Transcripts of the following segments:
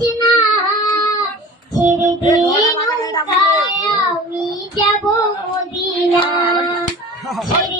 কৃষ্ণা ছেড়ে দিন আমি যাব মদিনা। ছেড়ে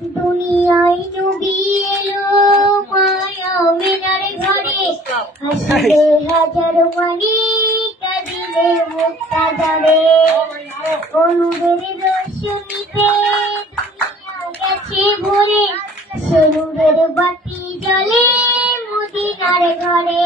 দুনিয়ায় ডুবি এলো, মায়া মেনারে ঘরে। হাসিলে হাজার মানি কাঁদিলে মুক্তা ধরে অনুদের রোশনীতে গেছে ভরে। সেনুরের বাতি মদিনার ঘরে।